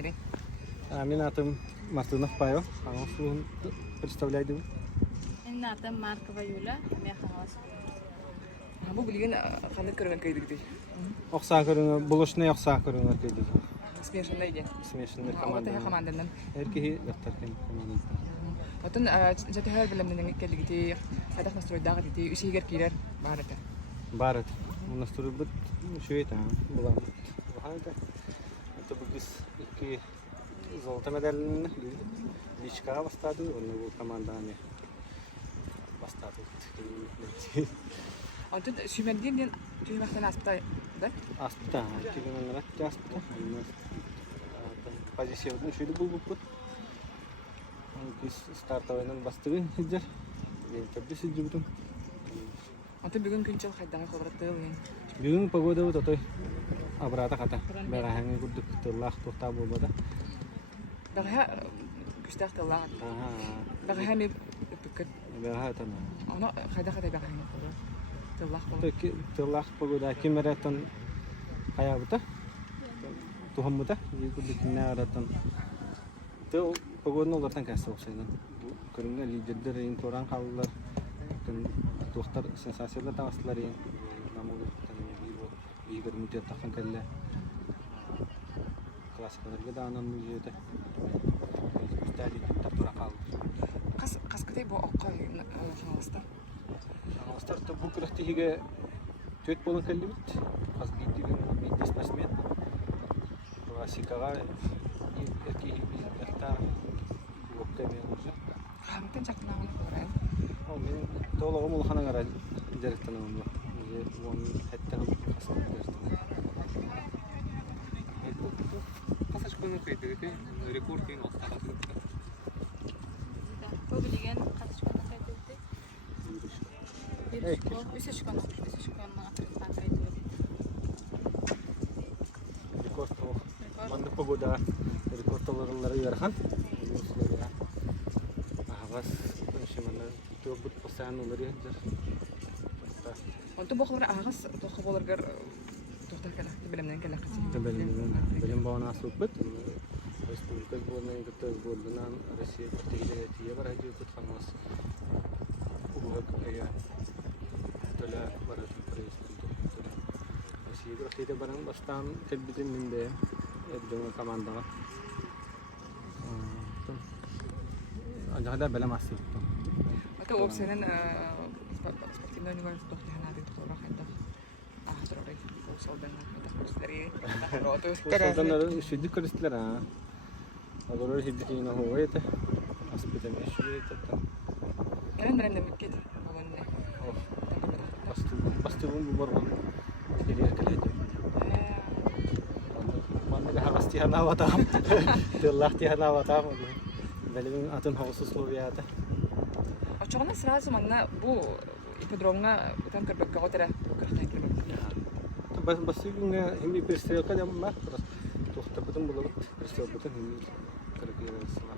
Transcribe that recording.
кеннери. Мен атым Мартынов Павел. Аңысуын представляйды. Мен атым Маркова Юля, мен хаңалас. Бу билген ханы көргөн кайдыгы. Оқса көріңі, бұлышны оқса көріңі кейді. Смешанный иде. Смешанный Команда. команда. Команданан. Әркеге дақтаркен командасы. Отын жете билемнен келгити, садак настройдагы дити, үсегер кирер бар эте. Барат. У нас тут будет швейта. Была. Это будет iki золото медаль личка бастады, он его команданы бастады. Отын сүмерден түймәктен аспыта, да? Аспыта, кигенен ратты аспыта. Позицияны шуйды булбуп. Biz стартовайнан бастыгы сиздер. Мен табды сиздер бутун. Отын бүгүн күнчел хайдага кобраттыл. Бүгүн погода вот той. Абрата ката. Бага ханги гуддук тыллах тохта болбада. Бага күстәк тыллах. Бага хами пикет. Бага тана. Ана хайда хайда бага хами кобра. Тыллах бол. Той тыллах погода кемераттан каябыта. Тухаммыта. Гуддук нараттан. Той погоданы олардан кәсіп оқсайдан. Көрінгі лидердер ең торан қалылар. Тоқтар сенсациялар тағыстылар ең. Егер мүтет таққан кәлі. Классикаларға да анан мүзеті. Үстәлі тұттар тұра қалылар. Қас кітай бұл оққа жаңалыстар? Жаңалыстар бұл күріқтігіге төт болын кәлі бүт. Қаз бейдеген бейдес мәсмен. Классикаға еркеге бейдерта Хамтен чакнаган көрәм. Мен толыгым ул хана гара директорым бу. Он хәттән касаш көңү кайдыгы рекорд кең астагы. Бу билген катышкан кайтты. Үсешкан кайтты. Рекорд. Манда погода рекордлары ярхан. Бас шимана төбөт постоянно ларыгыр. Онто бохлар агыс тохы боларгар тохтар кала билемнен кала кати. Билем бана супбет. Республика болмай гыты болдунан Россия тегеле тие бар аҗу тутмас. Угак ая. Тола барат президент. Россия графтыда баран бастан телбиден минде эдден командага. Anda belum masih. Atau opsinya спортивный университет тохтана дит тохра ханда. Ахтрори солдан dari Солдан шиди користлера. Агорор шиди на хоет. Аспитан шиди тата. Мен мекет болонне. Пасты бумарган. Кирия келеди. Манда хавасти хана ватам. Теллахти хана ватам. Белем атын хавсыз словията. Очогона сразу манна бу ипподромга там кырбакка отера кыртан кырбак. Басыгынга хими пристрелка дам бар. Тохта бутун булып пристрелка хими кыргыйсына.